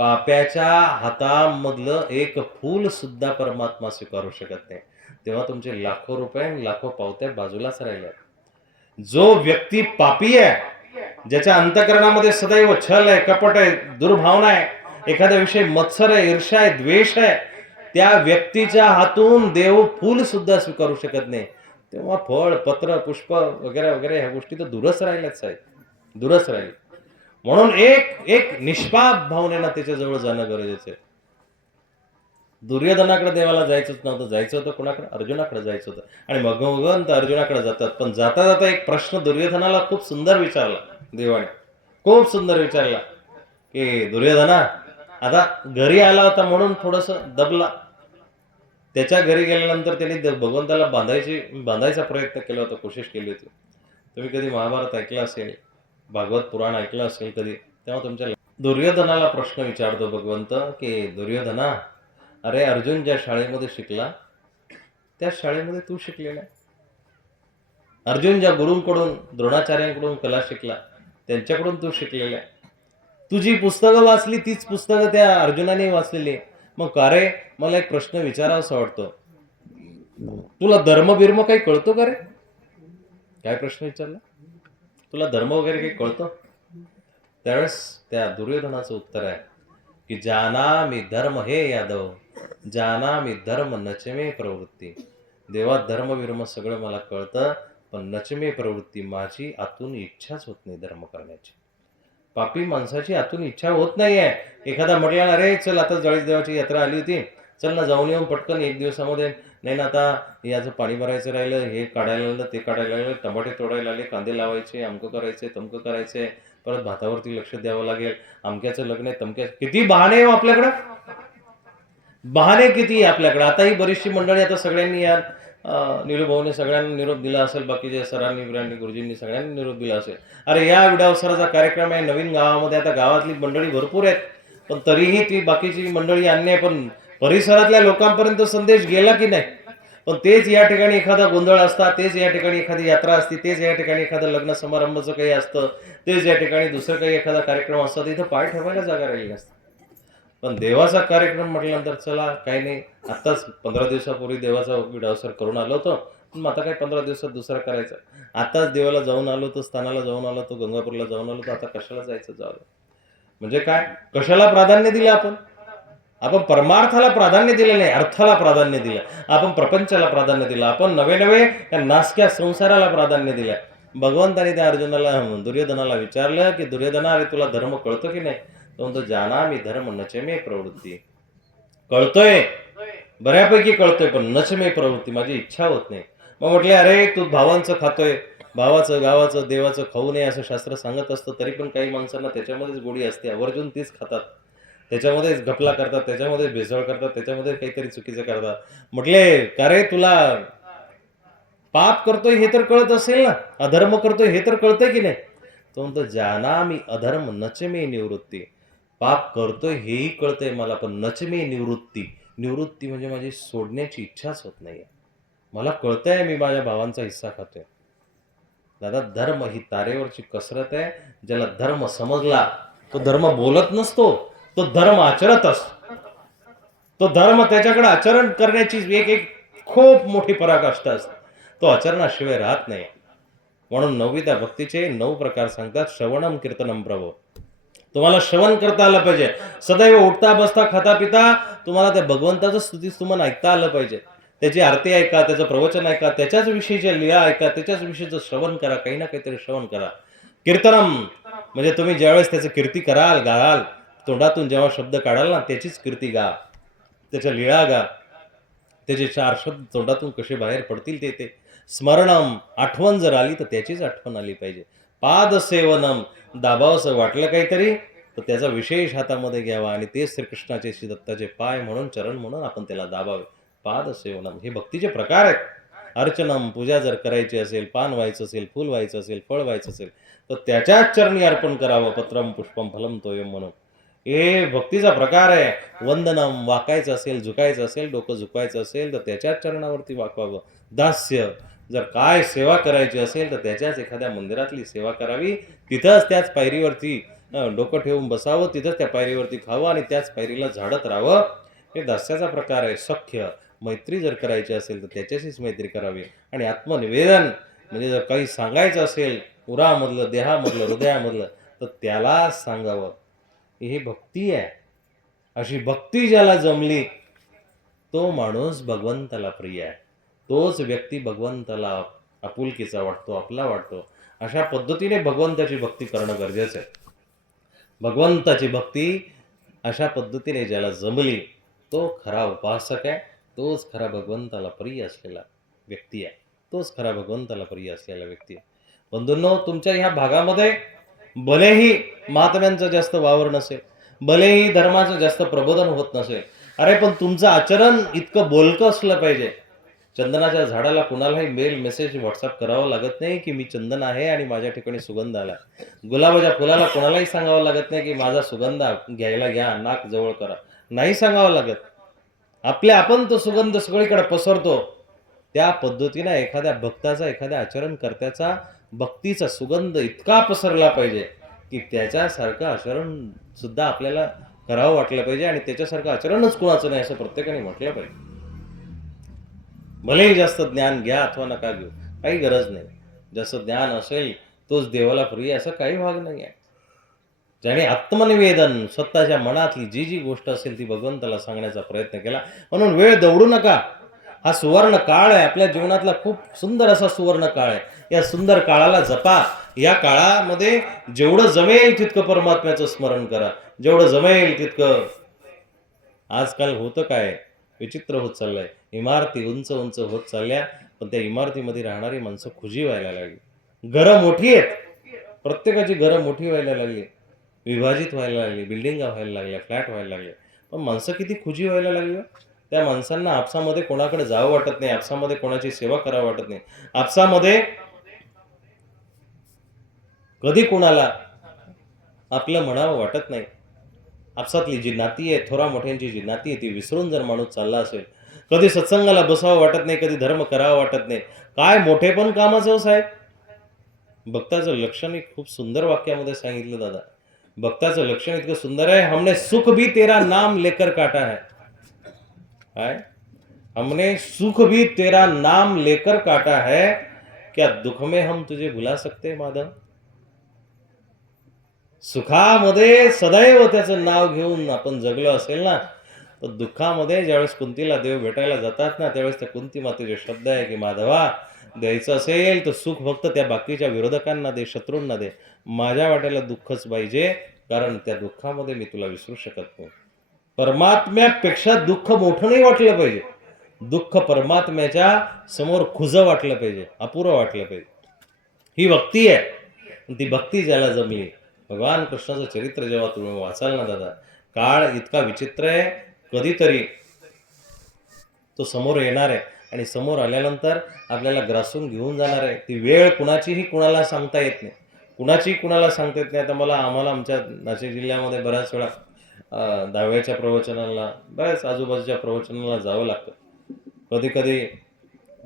पाप्याच्या हातामधलं एक फूल सुद्धा परमात्मा स्वीकारू शकत नाही. तेव्हा तुमचे लाखो रुपये आणि लाखो पावत्या बाजूलाच राहिल्या. जो व्यक्ती पापी आहे, ज्याच्या अंतःकरणामध्ये सदैव छल आहे, कपट आहे, दुर्भावना आहे, एखाद्याविषयी मत्सर आहे, ईर्ष्या आहे, द्वेष आहे, त्या व्यक्तीच्या हातून देव फूल सुद्धा स्वीकारू शकत नाही. तेव्हा फळ, पत्र, पुष्प वगैरे वगैरे ह्या गोष्टी तर दूरच राहिल्याच आहेत, दूरच राहील. म्हणून एक एक निष्पाप भावनेनं त्याच्याजवळ जाणं गरजेचं आहे. दुर्योधनाकडे देवाला जायचंच नव्हतं, जायचं होतं कोणाकडे? अर्जुनाकडे जायचं होतं. आणि भगवंत अर्जुनाकडे जातात. पण जाता जाता एक प्रश्न दुर्योधनाला खूप सुंदर विचारला देवाने, खूप सुंदर विचारला की दुर्योधना, आता घरी आला होता म्हणून थोडस दबला. त्याच्या घरी गेल्यानंतर त्यांनी भगवंताला बांधायचा प्रयत्न केला होता, कोशिश केली होती. तुम्ही कधी महाभारत ऐकलं असेल, भागवत पुराण ऐकलं असेल कधी, तेव्हा तुमच्या दुर्योधनाला प्रश्न विचारतो भगवंत की दुर्योधना, अरे अर्जुन ज्या शाळेमध्ये शिकला त्या शाळेमध्ये तू शिकलेला. अर्जुन ज्या गुरूंकडून, द्रोणाचार्यांकडून कला शिकला त्यांच्याकडून तू शिकलेला. तुझी पुस्तकं वाचली तीच पुस्तकं त्या अर्जुनाने वाचलेली. मग का रे, मला एक प्रश्न विचारावासा वाटतो, तुला धर्म बिर्म काही कळतो का रे? काय प्रश्न विचारला? तुला धर्म वगैरे काही कळतो? त्यावेळेस त्या दुर्योधनाचं उत्तर आहे की जाना मी धर्म हे यादव, जाना मी धर्म नचमे प्रवृत्ती. देवा धर्म विर्म सगळं मला कळतं, पण नचमे प्रवृत्ती, माझी आतून इच्छाच होत नाही धर्म करण्याची. पापी माणसाची आतून इच्छा होत नाहीये. एखादा म्हटला, अरे चल आता जळीस देवाची यात्रा आली होती, चल ना जाऊन येऊन पटकन एक दिवसामध्ये. नाही ना, आता याचं पाणी भरायचं राहिलं, हे काढायला लागलं, ते काढायला लागलं, टमाटे तोडायला लागले, कांदे लावायचे, अमकं करायचे, तमकं करायचे, परत भातावरती लक्ष द्यावं लागेल, अमक्याचं लग्न आहे, तमक्याचं. किती बहाणे आहे आपल्याकडं, बहाणे किती आपल्याकडे. आता ही बरीचशी मंडळी, आता सगळ्यांनी यार निरुभाऊने सगळ्यांना निरोप दिला असेल, बाकीचे सरांनी बिरांनी गुरुजींनी सगळ्यांनी निरोप दिला असेल. अरे या विडावसराचा कार्यक्रम आहे नवीन गावामध्ये, आता गावातली मंडळी भरपूर आहेत, पण तरीही ती बाकीची मंडळी आणणे, पण परिसरातल्या लोकांपर्यंत संदेश गेला की नाही? पण तेच या ठिकाणी एखादा गोंधळ असता, तेच या ठिकाणी एखादी यात्रा असते, तेच या ठिकाणी एखादं लग्न समारंभाचं काही असतं, तेच या ठिकाणी दुसरं काही एखादा कार्यक्रम असतो, तिथं पाय ठेवायला जागा राहिली नसते. पण देवाचा कार्यक्रम म्हटल्यानंतर चला काही नाही, आत्ताच 15 दिवसापूर्वी देवाचा विडावसर करून आलो होतो, पण आता काय 15 दिवसात दुसरा करायचा. आताच देवाला जाऊन आलो होतो, स्थानाला जाऊन आलो होतो, गंगापूरला जाऊन आलो होतो, आता कशाला जायचं? जाऊ. म्हणजे काय, कशाला प्राधान्य दिलं आपण? आपण परमार्थाला प्राधान्य दिले नाही, अर्थाला प्राधान्य दिलं. आपण प्रपंचाला प्राधान्य दिलं, आपण नवे नवे त्या नासक्या संसाराला प्राधान्य दिलं. भगवंताने त्या अर्जुनाला, दुर्योधनाला विचारलं की दुर्योधना, अरे तुला धर्म कळतो की नाही? तो म्हणतो, जाना मी धर्म नचमे प्रवृत्ती. कळतोय, बऱ्यापैकी कळतोय, पण नचमे प्रवृत्ती, माझी इच्छा होत नाही. मग म्हटले, अरे तू भावांचं खातोय, भावाचं गावाचं देवाचं खाऊ नये असं शास्त्र सांगत असतं, तरी पण काही माणसांना त्याच्यामध्येच गोडी असते, आवर्जून तीच खातात, त्याच्यामध्येच घपला करतात, त्याच्यामध्ये भेसळ करतात, त्याच्यामध्ये काहीतरी चुकीचं करतात. म्हटले, का रे तुला पाप करतोय हे तर कळत असेल ना, अधर्म करतोय हे तर कळतंय की नाही? तो म्हणतो, जाना मी अधर्म नचमे निवृत्ती. पाप करतोय हेही कळतंय मला, पण नचमे निवृत्ती, निवृत्ती म्हणजे माझी सोडण्याची इच्छाच होत नाहीये. मला कळतंय मी माझ्या भावांचा हिस्सा खातोय. दादा, धर्म ही तारेवरची कसरत आहे. ज्याला धर्म समजला तो धर्म बोलत नसतो, तो धर्म आचरत असतो. तो धर्म, त्याच्याकडे आचरण करण्याची एक एक खूप मोठी पराकाष्ठा असते, तो आचरणाशिवाय राहत नाही. म्हणून 9वी भक्तीचे 9 प्रकार सांगतात. श्रवणम कीर्तनम प्रभो. तुम्हाला श्रवण करता आलं पाहिजे. सदैव उठता बसता खाता पिता तुम्हाला त्या भगवंताचं स्तुतीस्तुमन ऐकता आलं पाहिजे. त्याची आरती ऐका, त्याचं प्रवचन ऐका, त्याच्याच विषयीच्या लीला ऐका, त्याच्याच विषयीचं श्रवण करा, काही ना काहीतरी श्रवण करा. कीर्तनम म्हणजे तुम्ही ज्यावेळेस त्याचं कीर्ती कराल, गाल, तोंडातून जेव्हा शब्द काढाल ना, त्याचीच कीर्ती गा, त्याच्या लीळा गा, त्याचे 4 शब्द तोंडातून कसे बाहेर पडतील ते स्मरणम, आठवण जर आली तर त्याचीच आठवण आली पाहिजे. पादसेवनम, दाबावसं वाटलं काहीतरी तर त्याचा विशेष हातामध्ये घ्यावा आणि ते श्रीकृष्णाचे श्रीदत्ताचे पाय म्हणून, चरण म्हणून आपण त्याला दाबावे. पादसेवनम हे भक्तीचे प्रकार आहेत. अर्चनम, पूजा जर करायची असेल, पान व्हायचं असेल, फूल व्हायचं असेल, फळ व्हायचं असेल तर त्याच्याच चरणी अर्पण करावं. पत्रम पुष्पम फलम तोयम म्हणून हे भक्तीचा प्रकार आहे. वंदनम, वाकायचं असेल, झुकायचं असेल, डोकं झुकायचं असेल तर त्याच्याच चरणावरती वाकवावं. दास्य, जर काय सेवा करायची असेल तर त्याच्याच एखाद्या मंदिरातली सेवा करावी, तिथंच त्याच पायरीवरती डोकं ठेवून बसावं, तिथंच त्या पायरीवरती खावं आणि त्याच पायरीला झाडत राहावं. हे दास्याचा प्रकार आहे. सख्य मैत्री जर करायची असेल तर त्याच्याशीच मैत्री करावी आणि आत्मनिवेदन म्हणजे जर काही सांगायचं असेल उरामधलं, देहामधलं, हृदयामधलं तर त्याला सांगावं. ही भक्ती आहे. अशी भक्ती ज्याला जमली तो माणूस भगवंताला प्रिय आहे. तोच व्यक्ती भगवंताला आपुलकीचा वाटतो, आपला वाटतो. अशा पद्धतीने भगवंताची भक्ती करणं गरजेचं आहे. भगवंताची भक्ती अशा पद्धतीने ज्याला जमली तो खरा उपासक आहे. तोच खरा भगवंताला प्रिय असलेला व्यक्ती आहे. तोच खरा भगवंताला प्रिय असलेला व्यक्ती आहे. बंधूंनो, तुमच्या ह्या भागामध्ये भलेही महात्म्यांचा जास्त वावर नसेल, भलेही धर्माचं जास्त प्रबोधन होत नसेल, अरे पण तुमचं आचरण इतकं बोलकं असलं पाहिजे. चंदनाच्या झाडाला कुणालाही मेल, मेसेज, व्हॉट्सअप करावं लागत नाही की मी चंदन आहे आणि माझ्या ठिकाणी सुगंध आला. गुलाबाच्या फुलाला कोणालाही सांगावं लागत नाही की माझा सुगंध घ्यायला घ्या, नाक जवळ करा. नाही सांगावं लागत. आपल्या आपण तो सुगंध सगळीकडे पसरतो. त्या पद्धतीनं एखाद्या भक्ताचा, एखाद्या आचरणकर्त्याचा भक्तीचा सुगंध इतका पसरला पाहिजे की त्याच्यासारखं आचरण सुद्धा आपल्याला करावं वाटलं पाहिजे आणि त्याच्यासारखं आचरणच कुणाचं नाही असं प्रत्येकाने म्हटलं पाहिजे. भलेही जास्त ज्ञान घ्या अथवा नका घेऊ, काही गरज नाही. जसं ज्ञान असेल तोच देवाला प्रिय असं काही भाग नाही आहे. ज्याने आत्मनिवेदन स्वतःच्या मनातली जी जी गोष्ट असेल ती भगवंताला सांगण्याचा प्रयत्न केला. म्हणून वेळ दवडू नका. हा सुवर्ण काळ आहे. आपल्या जीवनातला खूप सुंदर असा सुवर्ण काळ आहे. या सुंदर काळाला जपा. या काळामध्ये जेवढं जमेल तितकं परमात्म्याचं स्मरण करा. जेवढं जमेल तितकं. आजकाल होतं काय, विचित्र होत चाललंय. इमारती उंच उंच होत चालल्या, पण त्या इमारतीमध्ये राहणारी माणसं खुजी व्हायला लागली. घरं मोठी आहेत, प्रत्येकाची घरं मोठी व्हायला लागली, विभाजित व्हायला लागली, बिल्डिंगा व्हायला लागल्या, फ्लॅट व्हायला लागले. पण माणसं किती खुजी व्हायला लागली. त्या माणसांना आपसामध्ये कोणाकडे जावं वाटत नाही, आपसामध्ये कोणाची सेवा करावं वाटत नाही, आपसामध्ये कधी कोणाला आपलं म्हणावं वाटत नाही. आपसातली जी नाती आहे, थोरा मोठ्यांची जी नाती आहे ती विसरून जर माणूस चालला असेल, कधी सत्संगाला बसावं वाटत नाही, कधी धर्म करावा वाटत नाही. काय मोठेपण कामाचं हो साहेब. भक्ताचं लक्षण एक खूप सुंदर वाक्यामध्ये सांगितलं दादा. भक्ताचं लक्षण इतकं सुंदर आहे, हमने सुख भी तेरा नाम लेकर काटा है. काय? हमने सुख भी तेरा नाम लेकर काटा है, क्या दुख में हम तुझे भुला सकते माधव. सुखामध्ये सदैव त्याचं नाव घेऊन आपण जगलो असेल ना, तर दुःखामध्ये ज्यावेळेस कुंतीला देव भेटायला जातात ना, त्यावेळेस त्या कुंती मातेचे शब्द आहे की माधवा, द्यायचं असेल तर सुख फक्त त्या बाकीच्या विरोधकांना दे, शत्रूंना दे. माझ्या वाट्याला दुःखच पाहिजे, कारण त्या दुःखामध्ये मी तुला विसरू शकत नाही. परमात्म्यापेक्षा दुःख मोठं नाही वाटलं पाहिजे. दुःख परमात्म्याच्या समोर खुजं वाटलं पाहिजे, अपुरं वाटलं पाहिजे. ही भक्ती आहे. ती भक्ती ज्याला जमली, भगवान कृष्णाचं चरित्र जेव्हा तुम्ही वाचाल ना दादा, काळ इतका विचित्र आहे. कधीतरी तो समोर येणार आहे आणि समोर आल्यानंतर आपल्याला ग्रासून घेऊन जाणार आहे. ती वेळ कुणाचीही कुणाला सांगता येत नाही, कुणाची कुणाला सांगता येत नाही. आता आम्हाला आमच्या नाशिक जिल्ह्यामध्ये बऱ्याच वेळा दहाव्याच्या प्रवचनाला, बऱ्याच आजूबाजूच्या प्रवचनाला जावं लागतं. कधी कधी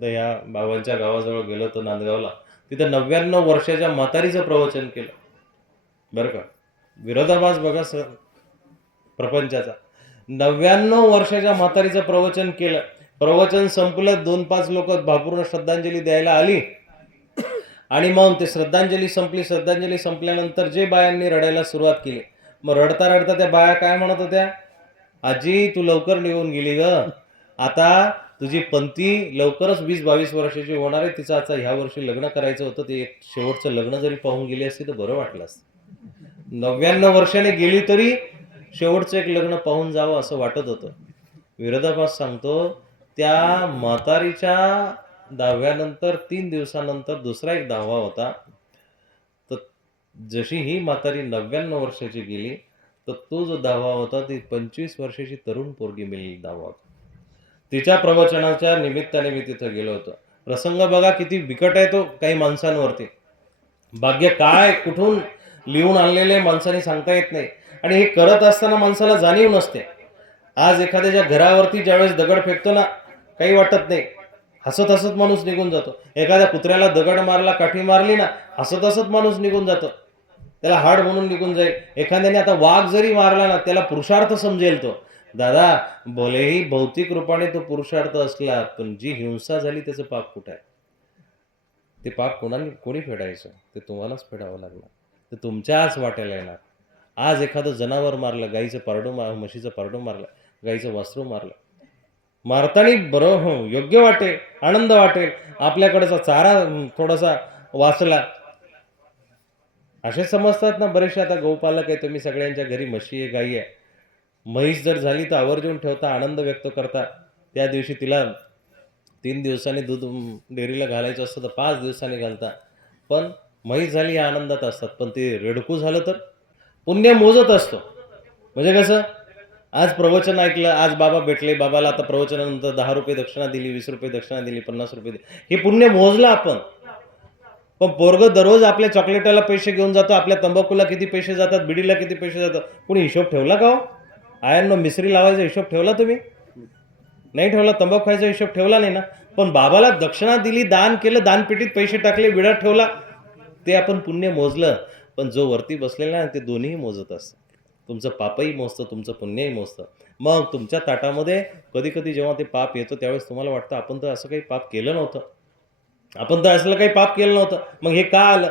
ह्या बाबांच्या गावाजवळ गेलो तर नांदगावला, तिथं 99 वर्षाच्या म्हातारीचं प्रवचन केलं बरं का. विरोधाभास बघा सर प्रपंचाचा. 99 वर्षाच्या म्हातारीचं प्रवचन केलं. प्रवचन संपलं, 2-5 लोक भावपूर्ण श्रद्धांजली द्यायला आली आणि मग ते श्रद्धांजली संपली. श्रद्धांजली संपल्यानंतर जे बायांनी रडायला सुरुवात केली, मग रडता रडता त्या बाया काय म्हणत होत्या, आजी तू लवकर निघून गेली ग, आता तुझी पंथी लवकरच 20-22 वर्षाची होणार आहे, तिचं आता ह्या वर्षी लग्न करायचं होतं, ते एक शेवटचं लग्न जरी पाहून गेली असती तर बरं वाटलं असतं. 99 वर्षाने गेली तरी शेवटचं एक लग्न पाहून जावं असं वाटत होतं. विरोधाभास सांगतो, त्या म्हातारीच्या दहाव्यानंतर 3 दिवसानंतर दुसरा एक दहावा होता. तर जशी ही म्हातारी 99 वर्षाची गेली, तर तो जो दहावा होता ती 25 वर्षाची तरुण पोरगी मिळाली दहावा. तिच्या प्रवचनाच्या निमित्ताने मी तिथं गेलो होतो. प्रसंग बघा किती बिकट आहे तो काही माणसांवरती. भाग्य काय कुठून लिहून आणलेले माणसाने सांगता येत नाही. आणि हे करत असताना माणसाला जाणीव नसते. आज एखाद्याच्या घरावरती ज्यावेळेस दगड फेकतो ना, काही वाटत नाही, हसत हसत माणूस निघून जातो. एखाद्या कुत्र्याला दगड मारला, काठी मारली ना, हसत हसत माणूस निघून जातो. त्याला हाड म्हणून निघून जाईल. एखाद्याने आता वाघ जरी मारला ना, त्याला पुरुषार्थ समजेल तो. दादा, भलेही भौतिक रूपाने तो पुरुषार्थ असला, पण जी हिंसा झाली त्याचं पाप कुठं आहे? ते पाप कोणी फेडायचं? ते तुम्हालाच फेडावं लागणार. ते तुमच्याच वाट्याला येणार. आज एखादं जनावर मारलं, गाईचं पारडं म्हशीचं पारडं मारलं, गाईचं वासरू मारलं. मारताना बरं योग्य वाटेल, आनंद वाटेल. आपल्याकडचा चारा थोडासा वाचला. असे समजतात ना बरेचसे आता गौपालक आहे, तुम्ही सगळ्यांच्या घरी म्हशी आहे, गाई आहे. म्हैस जर झाली तर आवर्जून ठेवता, आनंद व्यक्त करता. त्या दिवशी तिला 3 दिवसांनी दूध डेअरीला घालायचं असतं तर 5 दिवसांनी घालता. पण म्हैस झाली या आनंदात असतात. पण ते रेडकू झालं तर पुण्य मोजत असतो. म्हणजे कसं? आज प्रवचन ऐकलं, आज बाबा भेटले, बाबाला आता प्रवचनानंतर ₹10 दक्षिणा दिली, ₹20 दक्षिणा दिली, ₹50 दिले. हे पुण्य मोजलं आपण. पण पोरगं दररोज आपल्या चॉकलेटाला पैसे घेऊन जातो, आपल्या तंबाखूला किती पैसे जातात, बिडीला किती पैसे जातात. कुणी हिशोब ठेवला का हो? आयांनो, मिसरी लावायचा हिशोब ठेवला तुम्ही? नाही ठेवला. तंबाखू खायचा हिशोब ठेवला नाही ना. पण बाबाला दक्षिणा दिली, दान केलं, दानपेटीत पैसे टाकले, विडा ठेवला, ते आपण पुण्य मोजलं. पण जो वरती बसलेला आहे ते दोन्हीही मोजत असतं. तुमचं पापही मोजतं, तुमचं पुण्यही मोजतं. मग तुमच्या ताटामध्ये कधी-कधी जेव्हा ते पाप येतं त्यावेळेस तुम्हाला वाटतं आपण तर असं काही पाप केलं नव्हतं. आपण तर असलं काही पाप केलं नव्हतं. मग हे का आलं?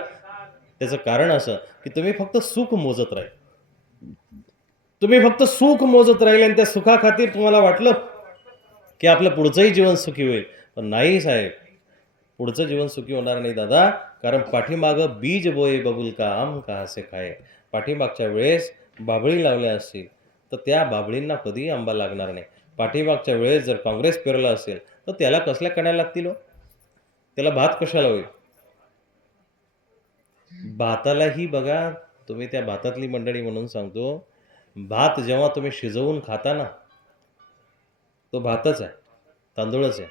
त्याचं कारण असं, की तुम्ही फक्त सुख मोजत राहिले. तुम्ही फक्त सुख मोजत राहिले आणि त्या सुखाखातीर तुम्हाला वाटलं, की आपलं पुढचंही जीवन सुखी होईल. पण नाही साहेब, पुढचं जीवन सुखी होणार नाही दादा. कारण पाठीमागं बीज बोये बबुल का आम कहाँ से खाये. पाठीमागच्या वेळेस बाभळी लावल्या असतील, तर त्या बाभळींना कधीही आंबा लागणार नाही. पाठीमागच्या वेळेस जर काँग्रेस पेरलं असेल, तर त्याला कसल्या कण्या लागतील हो? त्याला भात कशाला होईल? भातालाही बघा, तुम्ही त्या भातातली मंडळी म्हणून सांगतो, भात जेव्हा तुम्ही शिजवून खाता ना, तो भातच आहे, तांदूळच आहे.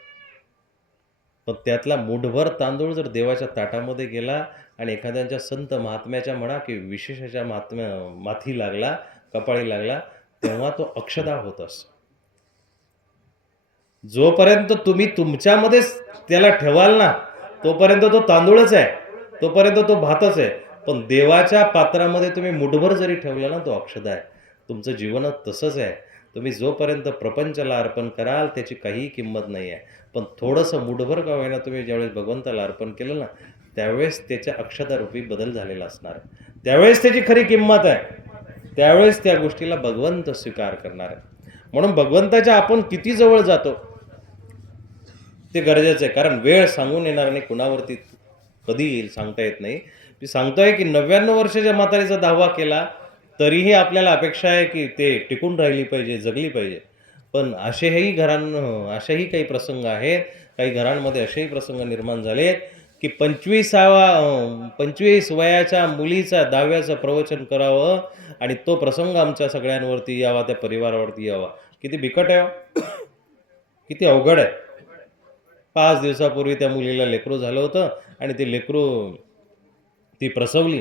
पण त्यातला मूठभर तांदूळ जर देवाच्या ताटामध्ये गेला आणि एखाद्यांच्या संत महात्म्याच्या म्हणा की विशेषाच्या माथी लागला, कपाळी लागला, तेव्हा तो अक्षदा होत असतो. जोपर्यंत तुम्ही तुमच्यामध्येच त्याला ठेवाल ना, तोपर्यंत तो तांदूळच आहे, तोपर्यंत तो भातच आहे. पण देवाच्या पात्रामध्ये तुम्ही मुठभर जरी ठेवला ना, तो अक्षदा आहे. तुमचं जीवनच तसंच आहे. तुम्ही जोपर्यंत प्रपंचाला अर्पण कराल त्याची काहीही किंमत नाही आहे. पण थोडंसं मुठभर का होईना तुम्ही ज्यावेळेस भगवंताला अर्पण केलं ना, त्यावेळेस त्याच्या अक्षतारूपी बदल झालेला असणार आहे. त्यावेळेस त्याची खरी किंमत आहे. त्यावेळेस त्या गोष्टीला भगवंत स्वीकार करणार आहे. म्हणून भगवंताच्या आपण किती जवळ जातो ते गरजेचं आहे. कारण वेळ सांगून येणार नाही, कुणावरती कधी येईल सांगता येत नाही. मी सांगतोय की 99 वर्षाच्या म्हातारीचा दावा केला, तरीही आपल्याला अपेक्षा आहे की ते टिकून राहिली पाहिजे, जगली पाहिजे. पण असेही काही प्रसंग आहेत, काही घरांमध्ये असेही प्रसंग निर्माण झालेत, की 25 वयाच्या मुलीचा दहाव्याचं प्रवचन करावं आणि तो प्रसंग आमच्या सगळ्यांवरती यावा, त्या परिवारावरती यावा. किती बिकट आहे हो. किती अवघड आहे. 5 दिवसापूर्वी त्या मुलीला लेकरू झालं होतं आणि ते लेकरू ती प्रसवली.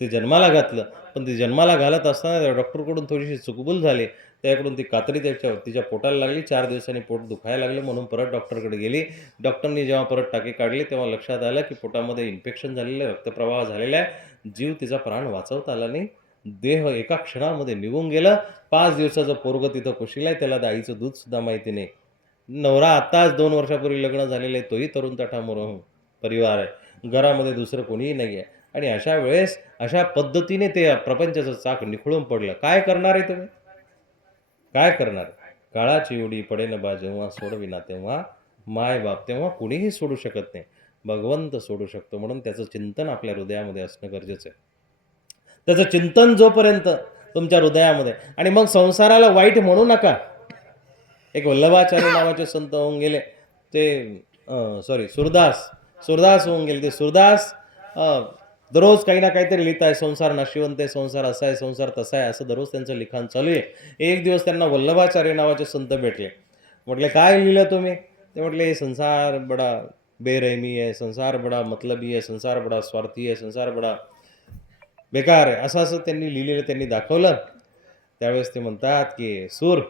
ते जन्माला घातलं. पण ते जन्माला घालत असताना त्या डॉक्टरकडून थोडीशी चुकबुल झाली. त्याकडून ती कात्री तिच्या पोटाला लागली. 4 दिवसांनी पोट दुखायला लागलं म्हणून परत डॉक्टरकडे गेली. डॉक्टरनी जेव्हा परत टाके काढले तेव्हा लक्षात आलं, की पोटामध्ये इन्फेक्शन झालेलं आहे, रक्तप्रवाह झालेला आहे. जीव तिचा प्राण वाचवता आला नाही. देह एका क्षणामध्ये निघून गेलं. 5 दिवसाचं पोरगं तिथं कुशीला आहे. त्याला आईचं दूधसुद्धा माहिती नाही. नवरा आत्ताच 2 वर्षापूर्वी लग्न झालेलं आहे. तोही तरुण तठामुळ परिवार आहे. घरामध्ये दुसरं कोणीही नाही आहे. आणि अशा वेळेस अशा पद्धतीने ते प्रपंचाचं चाक निखळून पडलं. काय करणार आहे तुम्ही? काय करणार? काळाची उडी पडेन बा जेव्हा सोडविना तेव्हा, माय-बाप तेव्हा कुणीही सोडू शकत नाही. भगवंत सोडू शकतो. म्हणून त्याचं चिंतन आपल्या हृदयामध्ये असणं गरजेचं आहे. त्याचं चिंतन जोपर्यंत तुमच्या हृदयामध्ये आणि मग संसाराला वाईट म्हणू नका. एक वल्लभाचार्य नावाचे संत होऊन गेले. ते सुरदास होऊन गेले. ते सुरदास दररोज काही ना काहीतरी लिहित आहे. संसार नाशिवंत आहे, संसार असा आहे, संसार तसा आहे, असं दररोज त्यांचं लिखाण चालू आहे. एक दिवस त्यांना वल्लभाचार्य नावाचे संत भेटले. म्हटले, काय लिहिलं तुम्ही? ते म्हटले, संसार बडा बेरहमी है, संसार बडा मतलबी है, संसार बडा स्वार्थी है, संसार बडा बेकार आहे. असं असं त्यांनी लिहिलेलं त्यांनी दाखवलं. त्यावेळेस ते म्हणतात की सूर,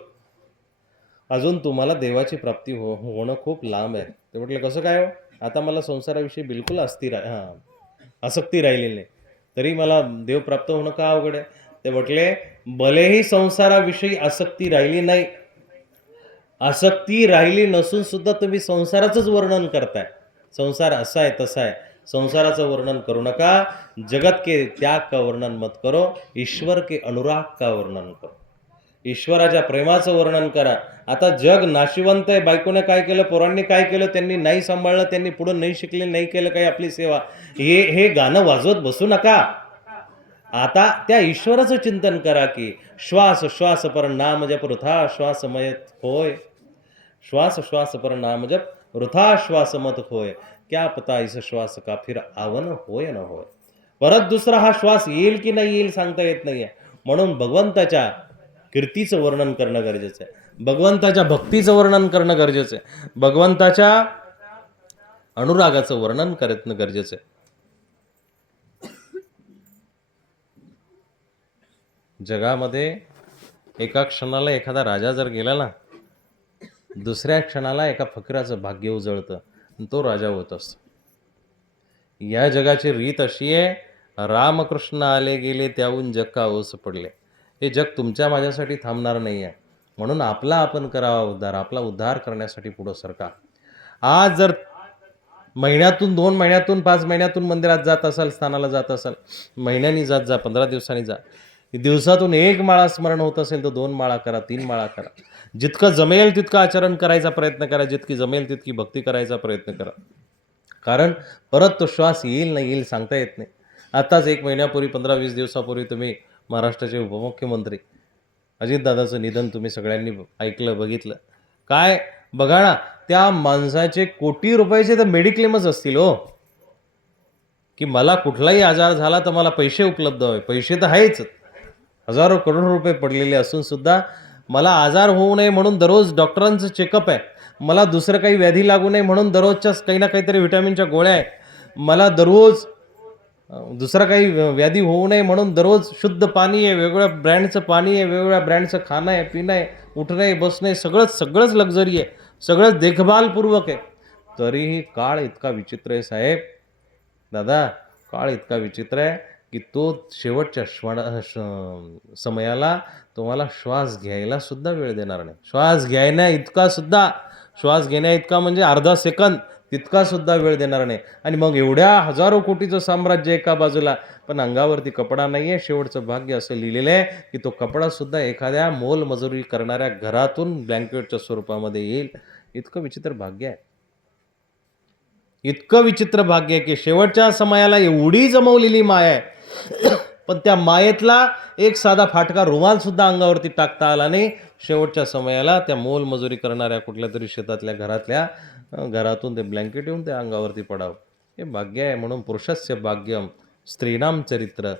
अजून तुम्हाला देवाची प्राप्ती होणं खूप लांब आहे. ते म्हटले, कसं काय हो? आता मला संसाराविषयी बिलकुल आसक्ती राहिलेली नाही. तरी मला देव प्राप्त होणं का अवघड आहे? ते म्हटले, भलेही संसाराविषयी आसक्ती राहिली नाही, आसक्ती राहिली नसून सुद्धा तुम्ही संसाराचंच वर्णन करताय. संसार असा आहे, तसा आहे. संसाराचं वर्णन करू नका. जगत के त्याग का वर्णन मत करो, ईश्वर के अनुराग का वर्णन करो. ईश्वराच्या प्रेमाचं वर्णन करा. आता जग नाशिवंत आहे. बायकोने काय केलं, पोरांनी काय केलं, त्यांनी नाही सांभाळलं, त्यांनी पुढं नाही शिकले, नाही केलं काही आपली सेवा. हे गाणं वाजवत बसू नका. आता त्या ईश्वराचं चिंतन करा की श्वास श्वास पर नाम जप वृथा श्वास मयत होय. श्वास श्वास पर नाम जप वृथा श्वास मत होय. क्या पता इस श्वास का फिर आवन होय न होय. परत दुसरा हा श्वास येईल की नाही येईल सांगता येत नाहीये. म्हणून भगवंताच्या कीर्तीचं वर्णन करणं गरजेचं आहे. भगवंताच्या भक्तीचं वर्णन करणं गरजेचं आहे. भगवंताच्या अनुरागाचं वर्णन करणं गरजेचं आहे. जगामध्ये एका क्षणाला एखादा राजा जर गेला ना, दुसऱ्या क्षणाला एका फकीराचं भाग्य उजळतं आणि तो राजा होत असतो. या जगाची रीत अशी आहे, रामकृष्ण आले गेले त्याहून जग का ओस पडले. हे जग तुमच्या माझ्यासाठी थांबणार नाही आहे. म्हणून आपला आपण करावा उद्धार. आपला उद्धार करण्यासाठी पुढं सरका. आज जर महिन्यातून 2 महिन्यातून 5 महिन्यातून मंदिरात जात असाल, स्थानाला जात असाल, महिन्यांनी जात जा, 15 दिवसांनी जा. दिवसातून 1 माळा स्मरण होत असेल तर 2 माळा करा, 3 माळा करा. जितकं जमेल तितकं आचरण करायचा प्रयत्न करा. जितकी जमेल तितकी भक्ती करायचा प्रयत्न करा. कारण परत तो श्वास येईल नाही येईल सांगता येत नाही. आताच 1 महिन्यापूर्वी 15-20 दिवसापूर्वी तुम्ही महाराष्ट्राचे उपमुख्यमंत्री अजितदादाचं निधन तुम्ही सगळ्यांनी ऐकलं, बघितलं. काय बघा ना, त्या माणसाचे कोटी रुपयाचे तर मेडिक्लेमच असतील हो, की मला कुठलाही आजार झाला तर मला पैसे उपलब्ध व्हावे. पैसे तर आहेच, हजारो करोड रुपये पडलेले असून सुद्धा मला आजार होऊ नये म्हणून दररोज डॉक्टरांचं चेकअप आहे. मला दुसरं काही व्याधी लागू नये म्हणून दररोजच्याच काही ना काहीतरी व्हिटॅमिनच्या गोळ्या आहेत. मला दररोज दुसरा काही व्याधी होऊ नये म्हणून दररोज शुद्ध पाणी आहे, वेगवेगळ्या ब्रँडचं पाणी आहे, वेगवेगळ्या ब्रँडचं खाणं आहे, पिणं आहे, उठणं आहे, बसणं आहे, सगळंच लक्झरी आहे, सगळंच देखभालपूर्वक आहे. तरीही काळ इतका विचित्र आहे साहेब, दादा, काळ इतका विचित्र आहे की तो शेवटच्या समयाला तुम्हाला श्वास घ्यायला सुद्धा वेळ देणार नाही. श्वास घेण्या इतका म्हणजे अर्धा सेकंद तितका सुद्धा वेळ देणार नाही. आणि मग एवढ्या हजारो कोटीचं साम्राज्य एका बाजूला, पण अंगावरती कपडा नाही आहे. शेवटचं भाग्य असं लिहिलेलं आहे की तो कपडा सुद्धा एखाद्या मोलमजुरी करणाऱ्या घरातून ब्लँकेटच्या स्वरूपामध्ये येईल. इतकं विचित्र भाग्य आहे. इतकं विचित्र भाग्य आहे की शेवटच्या समयाला एवढी जमवलेली माया आहे, पण त्या मायेतला एक साधा फाटका रुमाल सुद्धा अंगावरती टाकता आला नाही. शेवटच्या समयाला त्या मोलमजुरी करणाऱ्या कुठल्या तरी शेतातल्या घरातून ते ब्लँकेट येऊन त्या अंगावरती पडावं. हे भाग्य आहे. म्हणून पुरुषस्य भाग्यम स्त्रीणाम चरित्र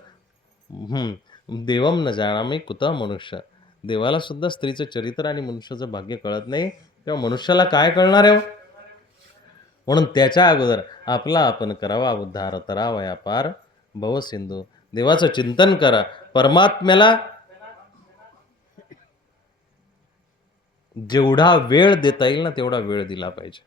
देवम न जाणामी कुतः मनुष्य. देवाला सुद्धा स्त्रीचं चरित्र आणि मनुष्याचं भाग्य कळत नाही, तेव्हा मनुष्याला काय कळणार आहे? म्हणून त्याच्या अगोदर आपला आपण करावा उद्धार, तरावया पार भवसिंधू. देवाचं चिंतन करा. परमात्म्याला जेवढा वेळ देता येईल ना तेवढा वेळ दिला पाहिजे.